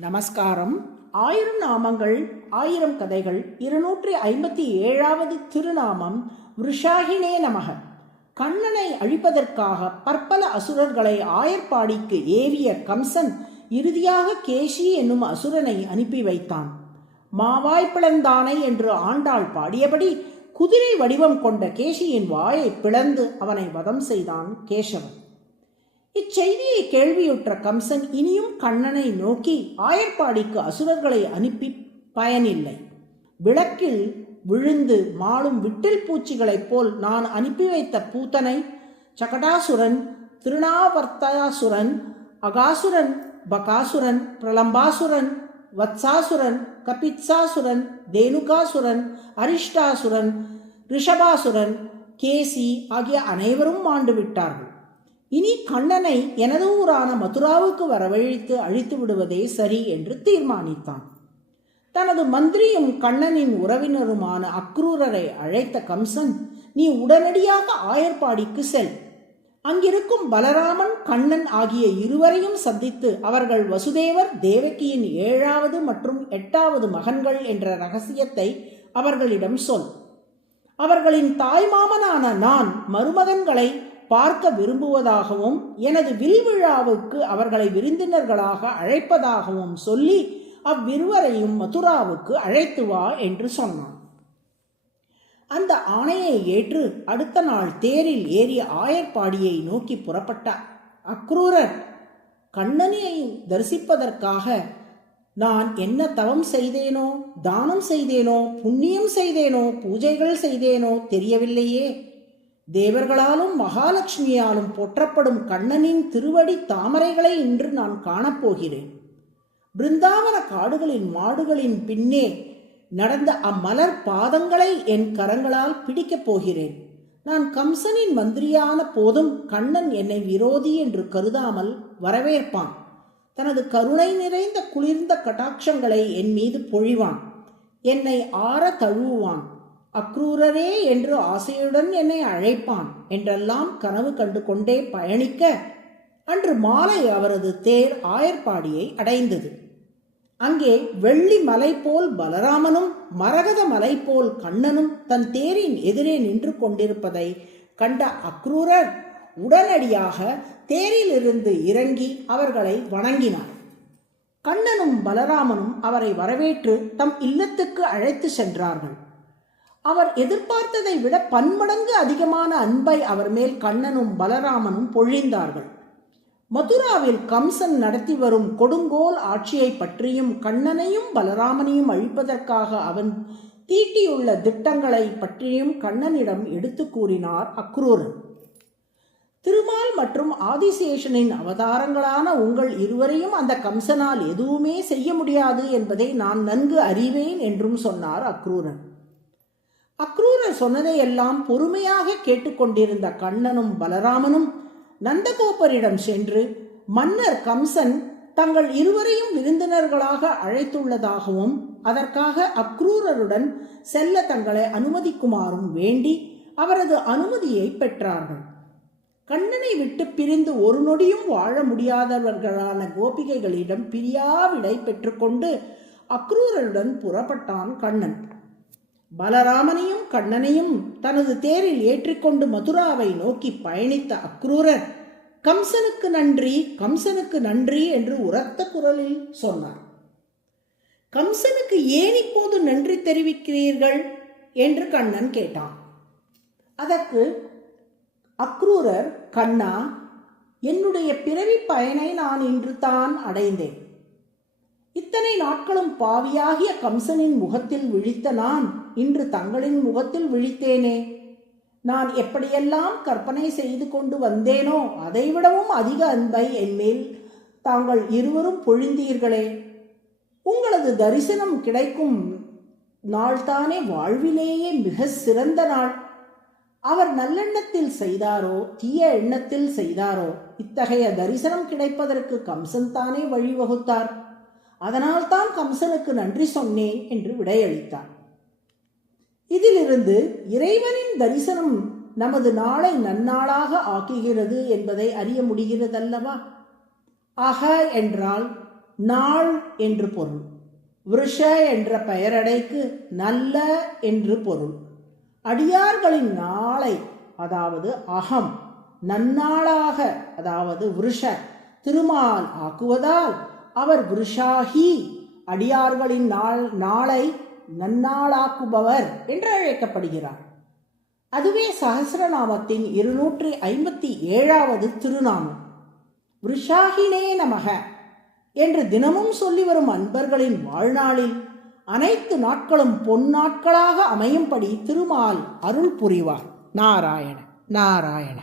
நமஸ்காரம். ஆயிரம் நாமங்கள் ஆயிரம் கதைகள் இருநூற்றி ஐம்பத்தி ஏழாவது திருநாமம் விருஷாகினே நமக. கண்ணனை அழிப்பதற்காக பற்பல அசுரர்களை ஆயர்பாடிக்கு ஏவிய கம்சன் இறுதியாக கேஷி என்னும் அசுரனை அனுப்பி வைத்தான். மாவாய் பிளந்தானை என்று ஆண்டாள் பாடியபடி குதிரை வடிவம் கொண்ட கேஷியின் வாயை பிளந்து அவனை வதம் செய்தான் கேசவன். இச்செய்தியை கேள்வியுற்ற கம்சன் இனியும் கண்ணனை நோக்கி ஆயர்பாடிக்கு அசுரர்களை அனுப்பி பயனில்லை. விளக்கில் விழுந்து மாளும் விட்டில் பூச்சிகளைப் போல் நான் அனுப்பி வைத்த பூத்தனை சகடாசுரன் திருநாவர்த்தாசுரன் அகாசுரன் பகாசுரன் பிரலம்பாசுரன் வத்சாசுரன் கபித்சாசுரன் தேனுகாசுரன் அரிஷ்டாசுரன் ரிஷபாசுரன் கேசி ஆகிய அனைவரும் மாண்டு விட்டார்கள். இனி கண்ணனை எனது ஊரான மதுராவுக்கு வரவழைத்து அழித்து விடுவதே சரி என்று தீர்மானித்தான். தனது மந்திரியும் கண்ணனின் உறவினருமான அக்ரூரரை அழைத்த கம்சன் நீ உடனடியாக ஆயர்பாடிக்கு செல். அங்கிருக்கும் பலராமன் கண்ணன் ஆகிய இருவரையும் சந்தித்து அவர்கள் வசுதேவர் தேவகியின் ஏழாவது மற்றும் எட்டாவது மகன்கள் என்ற ரகசியத்தை அவர்களிடம் சொல். அவர்களின் தாய்மாமனான நான் மருமகன்களை பார்க்க விரும்புவதாகவும் எனது வில்விழாவுக்கு அவர்களை விருந்தினர்களாக அழைப்பதாகவும் சொல்லி அவ்விருவரையும் மதுராவுக்கு அழைத்து வா என்று சொன்னான். அந்த ஆணையை ஏற்று அடுத்த நாள் தேரில் ஏறிய ஆயர்பாடியை நோக்கி புறப்பட்டார் அக்ரூரர் கண்ணனியை தரிசிப்பதற்காக நான் என்ன தவம் செய்தேனோ தானம் செய்தேனோ புண்ணியம் செய்தேனோ பூஜைகள் செய்தேனோ தெரியவில்லையே. தேவர்களாலும் மகாலட்சுமியாலும் போற்றப்படும் கண்ணனின் திருவடி தாமரைகளை இன்று நான் காணப்போகிறேன். பிருந்தாவன காடுகளின் மாடுகளின் பின்னே நடந்த அம்மலர் பாதங்களை என் கரங்களால் பிடிக்கப் போகிறேன். நான் கம்சனின் மந்திரியான போதும் கண்ணன் என்னை விரோதி என்று கருதாமல் வரவேற்பான். தனது கருணை நிறைந்த குளிர்ந்த கட்டாட்சங்களை என் மீது பொழிவான். என்னை ஆற தழுவுவான். அக்ரூரரே என்று ஆசையுடன் என்னை அழைப்பான் என்றெல்லாம் கனவு கண்டு கொண்டே பயணிக்க அன்று மாலை அவரது தேர் ஆயர்பாடியை அடைந்தது. அங்கே வெள்ளி மலை போல் பலராமனும் மரகத மலை போல் கண்ணனும் தன் தேரின் எதிரே நின்று கொண்டிருப்பதை கண்ட அக்ரூரர் உடனடியாக தேரிலிருந்து இறங்கி அவர்களை வணங்கினார். கண்ணனும் பலராமனும் அவரை வரவேற்று தம் இல்லத்துக்கு அழைத்து சென்றார்கள். அவர் எதிர்பார்த்ததை விட பன்மடங்கு அதிகமான அன்பை அவர் மேல் கண்ணனும் பலராமனும் பொழிந்தார்கள். மதுராவில் கம்சன் நடத்தி வரும் கொடுங்கோல் ஆட்சியை பற்றியும் கண்ணனையும் பலராமனையும் அழிப்பதற்காக அவன் தீட்டியுள்ள திட்டங்களை பற்றியும் கண்ணனிடம் எடுத்து கூறினார் அக்ரூரன். திருமால் மற்றும் ஆதிசேஷனின் அவதாரங்களான உங்கள் இருவரையும் அந்த கம்சனால் எதுவுமே செய்ய முடியாது என்பதை நான் நன்கு அறிவேன் என்றும் சொன்னார் அக்ரூரன். அக்ரூரர் சொன்னதையெல்லாம் பொறுமையாக கேட்டுக்கொண்டிருந்த கண்ணனும் பலராமனும் நந்தகோபரிடம் சென்று மன்னர் கம்சன் தங்கள் இருவரையும் விருந்தினர்களாக அழைத்துள்ளதாகவும் அதற்காக அக்ரூரருடன் செல்ல தங்களை அனுமதிக்குமாறும் வேண்டி அவரது அனுமதியை பெற்றார்கள். கண்ணனை விட்டு பிரிந்து ஒரு நொடியும் வாழ முடியாதவர்களான கோபிகைகளிடம் பிரியாவிடை பெற்றுக்கொண்டு அக்ரூரருடன் புறப்பட்டான் கண்ணன். பலராமனையும் கண்ணனையும் தனது தேரில் ஏற்றிக்கொண்டு மதுராவை நோக்கி பயணித்த அக்ரூரர் கம்சனுக்கு நன்றி கம்சனுக்கு நன்றி என்று உரத்த குரலில் சொன்னார். கம்சனுக்கு ஏன் இப்போது நன்றி தெரிவிக்கிறீர்கள்? என்று கண்ணன் கேட்டான். அதற்கு அக்ரூரர் கண்ணா என்னுடைய பிறவி பயனை நான் இன்று தான் அடைந்தேன். இத்தனை நாட்களும் பாவியாகிய கம்சனின் முகத்தில் விழித்த நான் இன்று தங்களின் முகத்தில் விழித்தேனே. நான் எப்படியெல்லாம் கற்பனை செய்து கொண்டு வந்தேனோ அதைவிடவும் அதிக அன்பை என்மேல் தாங்கள் இருவரும் பொழிந்தீர்களே. உங்களது தரிசனம் கிடைக்கும் நாள்தானே வாழ்விலேயே மிக சிறந்த நாள். அவர் நல்லெண்ணத்தில் செய்தாரோ தீய எண்ணத்தில் செய்தாரோ இத்தகைய தரிசனம் கிடைப்பதற்கு கம்சன் தானே வழிவகுத்தார். அதனால்தான் கம்சனுக்கு நன்றி சொன்னேன் என்று விடையளித்தார் இதிலிருந்து இறைவனின் தரிசனம் நமது நாளை நன்னாளாக ஆக்குகிறது என்பதை அறிய முடிகிறதல்லவா? அக என்றால் நாள் என்று பொருள். விருஷ என்ற பெயரடைக்கு நல்ல என்று பொருள். அடியார்களின் நாளை அதாவது அகம் நன்னாளாக அதாவது விருஷ திருமால் ஆக்குவதால் அவர் விருஷாகி அடியார்களின் நாள் நாளை நன்னாளாக்குபவர் என்று அழைக்கப்படுகிறார். அதுவே சகசிரநாமத்தின் இருநூற்றி ஐம்பத்தி ஏழாவது திருநாமம். விருஷாகினே நமக என்று தினமும் சொல்லி வரும் அன்பர்களின் வாழ்நாளில் அனைத்து நாட்களும் பொன்னாட்களாக அமையும்படி திருமால் அருள் புரிவார். நாராயண நாராயண.